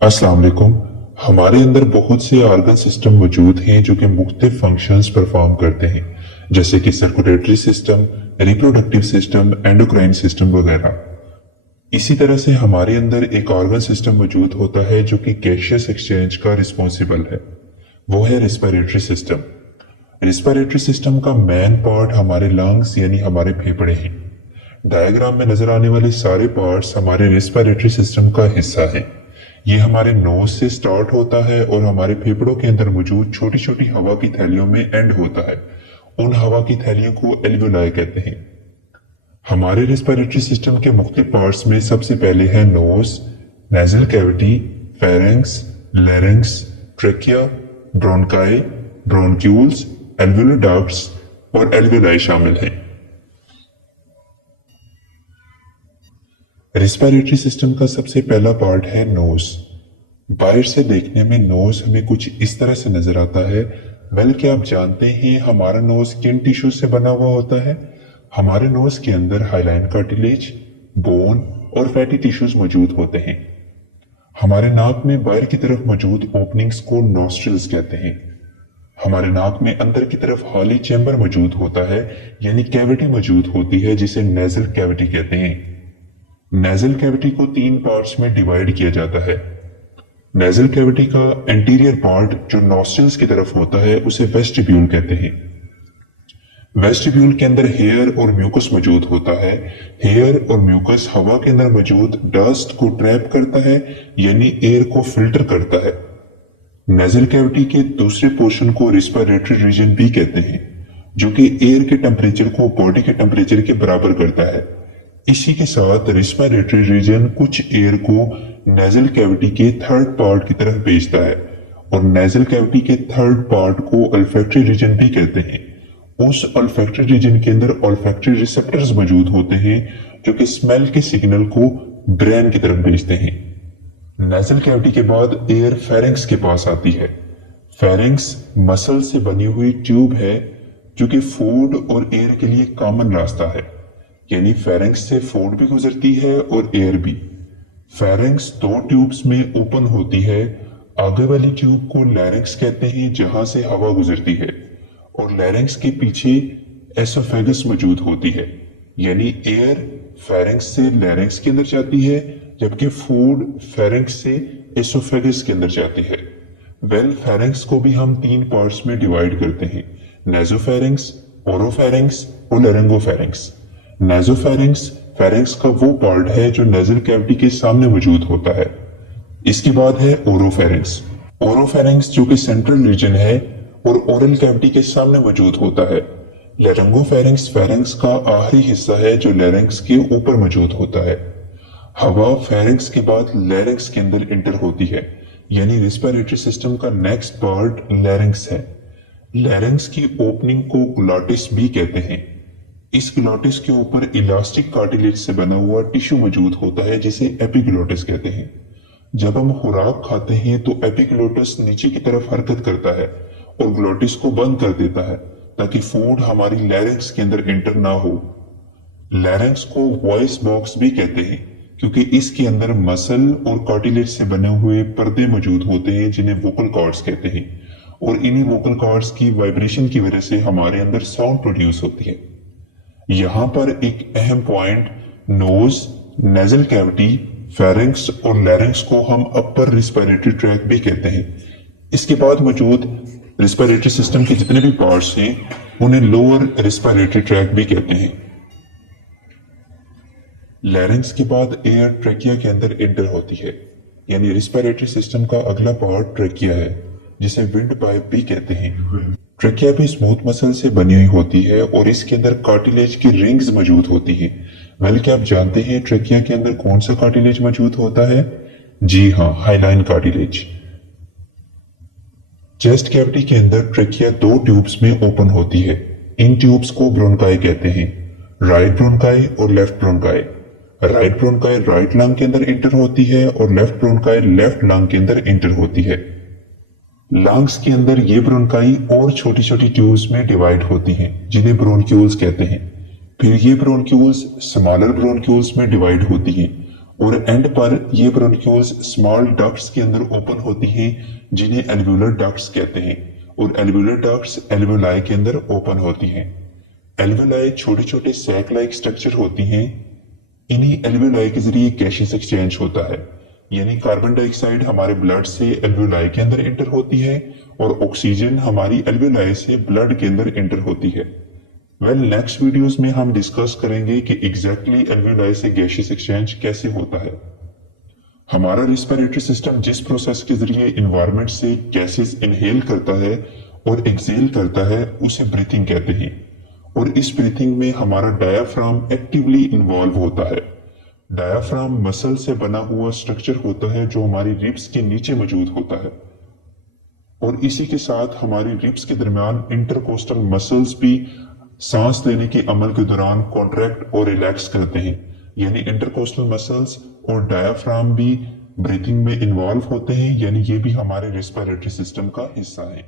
अस्सलाम वालेकुम। हमारे अंदर बहुत से ऑर्गन सिस्टम मौजूद हैं जो कि मुख्तलिफ फंक्शंस परफॉर्म करते हैं, जैसे कि circulatory system, reproductive system, endocrine system वगैरह। इसी तरह से हमारे अंदर एक ऑर्गन सिस्टम मौजूद होता है जो कि गैसियस एक्सचेंज का रिस्पॉन्सिबल है। वो है रेस्पिरेटरी सिस्टम। रेस्पिरेटरी सिस्टम का मेन पार्ट हमारे लंग्स यानी हमारे फेफड़े हैं। डायग्राम में नजर आने वाले सारे पार्ट्स हमारे रेस्पिरेटरी सिस्टम का हिस्सा है। ये हमारे नोज से स्टार्ट होता है और हमारे फेफड़ों के अंदर मौजूद छोटी छोटी हवा की थैलियों में एंड होता है। उन हवा की थैलियों को एल्वियोलाई कहते हैं। हमारे रेस्पिरेटरी सिस्टम के मुख्तलिफ पार्ट्स में सबसे पहले है nose, nasal cavity, pharynx, larynx, trachea, bronchi, bronchioles, alveolar ducts और एल्वियोलाई शामिल हैं। रेस्पिरेटरी सिस्टम का सबसे पहला पार्ट है नोज। बाहर से देखने में नोज हमें कुछ इस तरह से नजर आता है। बल्कि आप जानते हैं हमारा नोज किन टिश्यू से बना हुआ होता है? हमारे नोज के अंदर हाइलाइन कार्टिलेज, बोन और फैटी टिश्यूज मौजूद होते हैं। हमारे नाक में बाहर की तरफ मौजूद ओपनिंग्स को नॉस्ट्रिल्स कहते हैं। हमारे नाक में अंदर की तरफ हॉली चैम्बर मौजूद होता है, यानी कैविटी मौजूद होती है, जिसे नेजल कैविटी कहते हैं। नेजल कैविटी को 3 पार्ट्स में डिवाइड किया जाता है। नेजल कैविटी का एंटीरियर पार्ट जो नॉस्ट्रिल्स की तरफ होता है उसे वेस्टिब्यूल कहते हैं। वेस्टिब्यूल के अंदर हेयर और म्यूकस मौजूद होता है। हेयर और म्यूकस हवा के अंदर मौजूद डस्ट को ट्रैप करता है, यानी एयर को फिल्टर करता है। नेजल कैविटी के दूसरे पोर्शन को रेस्पिरेटरी रीजन भी कहते हैं, जो कि एयर के टेम्परेचर को बॉडी के टेम्परेचर के बराबर करता है। इसी के साथ रेस्पिरेटरी रीजन कुछ एयर को नेजल कैविटी के थर्ड पार्ट की तरफ भेजता है, और नेजल कैविटी के थर्ड पार्ट को ऑल्फैक्टरी रीजन भी कहते हैं। उस ऑल्फैक्टरी रीजन के अंदर ऑल्फैक्टरी रिसेप्टर्स मौजूद होते हैं जो कि स्मेल के सिग्नल को ब्रेन की तरफ भेजते हैं। नेजल कैविटी के बाद एयर फेरिंक्स के पास आती है। फेरिंक्स मसल से बनी हुई ट्यूब है जो कि फूड और एयर के लिए कॉमन रास्ता है, यानी फेरिंक्स से फूड भी गुजरती है और एयर भी। फेरिंक्स 2 ट्यूब्स में ओपन होती है। आगे वाली ट्यूब को लैरिंक्स कहते हैं, जहां से हवा गुजरती है, और लैरिंक्स के पीछे एसोफेगस मौजूद होती है, यानी एयर फेरिंक्स से लैरिंक्स के अंदर जाती है, जबकि फूड फेरिंक्स से एसोफेगस के अंदर जाती है। फेरिंक्स को भी हम 3 पार्ट्स में डिवाइड करते हैं, नेजोफेरिंक्स, ओरोफेरिंक्स और लैरिंगोफेरिंक्स। नेजोफेरिंक्स फेरिंक्स का वो पार्ट है जो नेजल कैविटी के सामने मौजूद होता है। इसके बाद है ओरोफेरिंक्स। ओरोफेरिंक्स जो कि सेंट्रल रीजन है और ओरल कैविटी के सामने मौजूद होता है। लैरिंगोफेरिंक्स फेरिंक्स का आखिरी हिस्सा है जो लैरिंक्स के ऊपर मौजूद होता है। हवा फेरिंक्स के बाद लैरिंक्स के अंदर इंटर होती है, यानी रेस्पिरेटरी सिस्टम का नेक्स्ट पार्ट लैरिंक्स है। लैरिंक्स की ओपनिंग को ग्लॉटिस भी कहते हैं। इस ग्लॉटिस के ऊपर इलास्टिक कार्टिलेज से बना हुआ टिश्यू मौजूद होता है, जिसे एपिग्लॉटिस कहते हैं। जब हम खुराक खाते हैं तो एपिग्लॉटिस नीचे की तरफ हरकत करता है और ग्लॉटिस को बंद कर देता है, ताकि फूड हमारी लैरिंक्स के अंदर एंटर ना हो। लैरिंक्स को वॉइस बॉक्स भी कहते हैं, क्योंकि इसके अंदर मसल और कार्टिलेज से बने हुए पर्दे मौजूद होते हैं, जिन्हें वोकल कॉर्ड्स कहते हैं, और इन्हीं वोकल कॉर्ड्स की वाइब्रेशन की वजह से हमारे अंदर साउंड प्रोड्यूस होती है। यहां पर एक अहम point, nose, nasal cavity, pharynx और लैरिंक्स को हम अपर रेस्पिरेटरी ट्रैक भी कहते हैं। इसके बाद मौजूद रेस्पिरेटरी सिस्टम के जितने भी पार्ट्स हैं उन्हें लोअर रेस्पिरेटरी ट्रैक भी कहते हैं। लैरिंक्स के बाद एयर ट्रेकिया के अंदर एंटर होती है, यानी रेस्पिरेटरी सिस्टम का अगला पार्ट ट्रेकिया है, जिसे विंड पाइप भी कहते हैं। ट्रेकिया भी स्मूथ मसल से बनी हुई होती है और इसके अंदर कार्टिलेज की रिंग्स मौजूद होती है। बल्कि आप जानते हैं ट्रेकिया के अंदर कौन सा कार्टिलेज मौजूद होता है? जी हाँ, हाइलाइन कार्टिलेज। चेस्ट कैविटी के अंदर ट्रेकिया 2 ट्यूब्स में ओपन होती है। इन ट्यूब्स को ब्रोंकाई कहते हैं, राइट ब्रोंकाई और left bronchi. Right bronchi right lung के अंदर इंटर होती है और लेफ्ट ब्रोंकाई लेफ्ट लंग के अंदर इंटर होती है। लंग्स के अंदर ये ब्रोंकाई और छोटी छोटी ट्यूब्स में डिवाइड होती हैं, जिन्हें ब्रोंक्यूल्स कहते हैं। फिर ये ब्रोंक्यूल्स स्मॉलर ब्रोंक्यूल्स में डिवाइड होती हैं اور اینڈ پر یہ برونکیولز اسمال ڈکٹس کے اندر اوپن ہوتی ہیں جنہیں ایلویولر ڈکٹس کہتے ہیں، اور ایلویولر ڈکٹس ایلویولائی کے اندر اوپن ہوتی ہیں۔ ایلویولائی چھوٹے چھوٹے سیک لائک سٹرکچر ہوتی ہیں، انہی ایلویولائی کے ذریعے گیسز ایکسچینج ہوتا ہے، یعنی کاربن ڈائی آکسائڈ ہمارے بلڈ سے ایلویولائی کے اندر انٹر ہوتی ہے اور آکسیجن ہماری ایلویولائی سے بلڈ کے اندر انٹر ہوتی ہے۔ نیکسٹ ویڈیوز میں ہم ڈسکس کریں گے کہ ایگزیکٹلی ایلویولائی سے گیسز ایکسچینج کیسے ہوتا ہے۔ ہمارا ریسپیریٹری سسٹم جس پروسیس کے ذریعے انوائرمنٹ سے گیسز انہیل کرتا ہے اور ایکزیل کرتا ہے اسے بریتھنگ کہتے ہیں، اور اس بریتھنگ میں ہمارا ڈایافرام ایکٹیولی انوالو ہوتا ہے۔ ڈایافرام مسل سے بنا ہوا سٹرکچر ہوتا ہے جو ہماری ریبس کے نیچے موجود ہوتا ہے، اور اسی کے ساتھ ہماری ریبس کے درمیان انٹرکوسٹل مسلز بھی سانس لینے کے عمل کے دوران کانٹریکٹ اور ریلیکس کرتے ہیں، یعنی انٹرکوسٹل مسلز اور ڈایافرام بھی بریتھنگ میں انوالو ہوتے ہیں، یعنی یہ بھی ہمارے ریسپیریٹری سسٹم کا حصہ ہیں۔